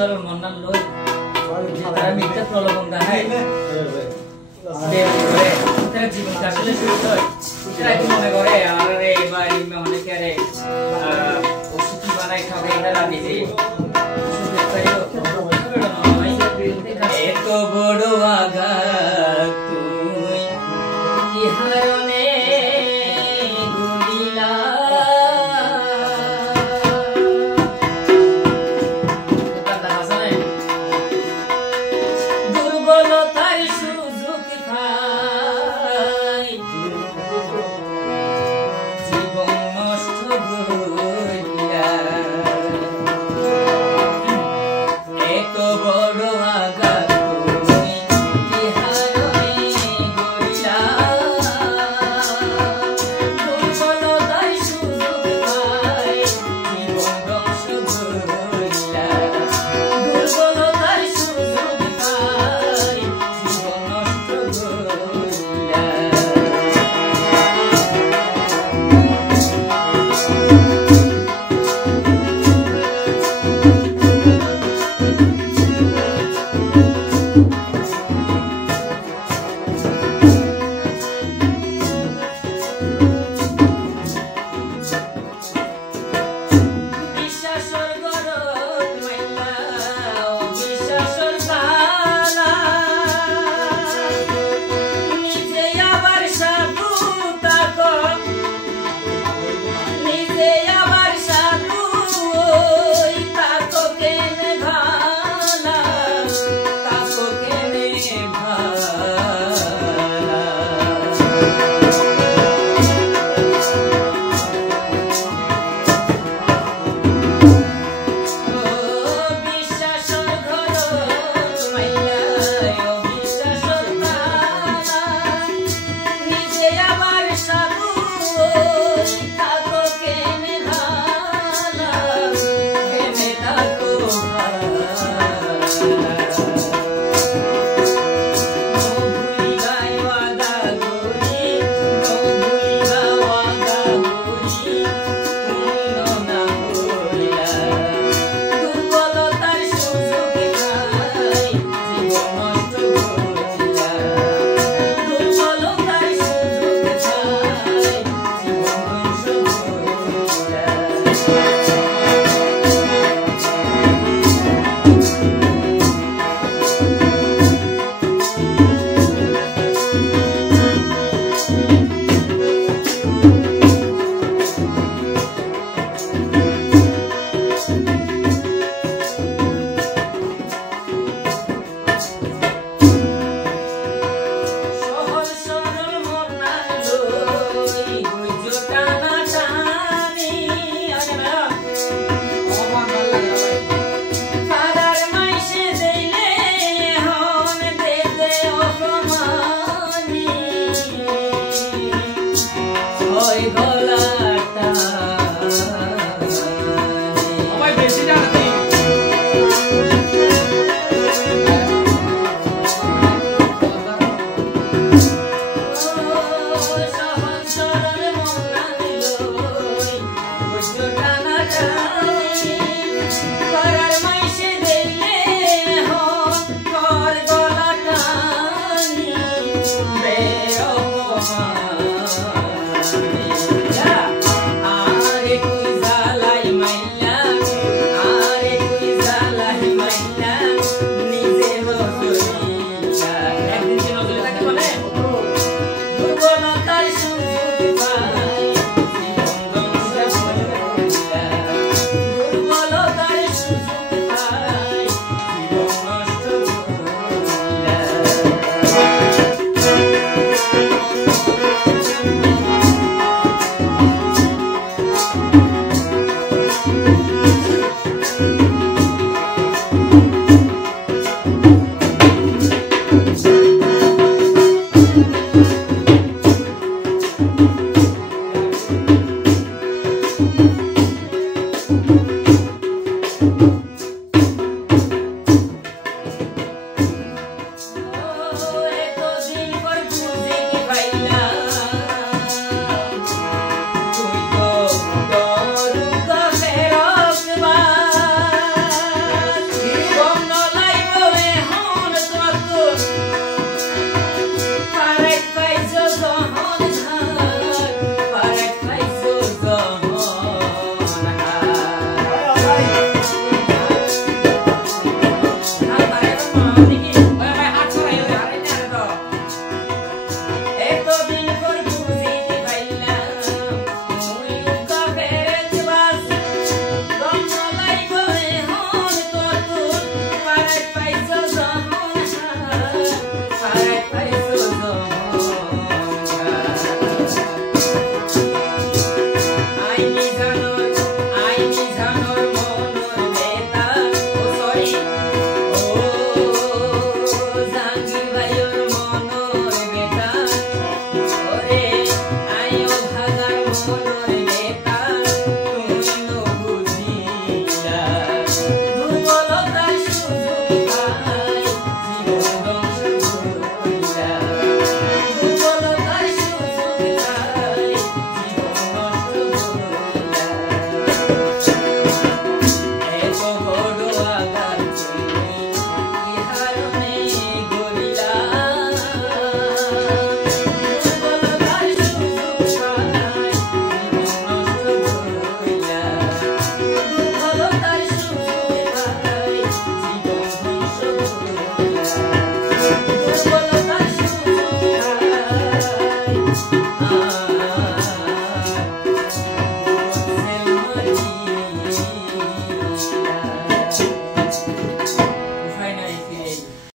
ঈশ্বর মন্নান লই তারা মিথ্যা প্রলোভন দেখায় দেব করে তারা জীবনকে আসলে শুরু হয় তারা কি মনে করে আরে ভাই অনেকে আরে ওষুধ বানাই খাবে তারা নিজে এত বড় আঘাত তুই কি হারনে গুলিলা দুর্বলতার সুযোগ পাই জীবন নষ্ট করিয়া এত বড় আঘাত তুমি কি হারনে গড়িলা দুর্বলতার সুযোগ পাই জীবন ধ্বংস করিলা দুর্বলতার সুযোগ পাই জীবন নষ্ট করিলা বিশ্বাসর গরত মাইলা অবিশ্বাসর কালা নিজে আবার সাধু তাকো নিজে আবার সাধু ওই তাকো কেনে ভালা তাকো কেনে ভালা বিশ্বাসর ঘরত মাইলা অবিশ্বাসর কালা নিজে আবার সাধু থাকো কেনে ভালা কেনে থাকো ভুলিবাই ওয়াদা করি ভুলিবা ওয়াদা করি পূর্ণ না করিলা দুর্বলতার সুযোগ পাই জীবন নষ্ট করিলা দুর্বলতার সুযোগ পাই জীবন ধ্বংস করিলা সহজ সরল মনা লই গুজ টানা টানি পাড়ার মাইসে দিলে হন দেতে অপমানি ওই গলাটা ওই বেশি জানতি সহজ সরল মনা লই গুজ টানা টানি পাড়ার মাইসে দিলে হন কর গলা টানি আরে তুই জ্বালাই মাইলা আরে তুই জ্বালাই মাইলা নিজে নজরিয়া একদিন কি নজরে থাকে বলে দুর্বলতার সুযোগ পাই জীবন ধ্বংস করিলা দুর্বলতার সুযোগ পাই জীবন নষ্ট করিলা বলো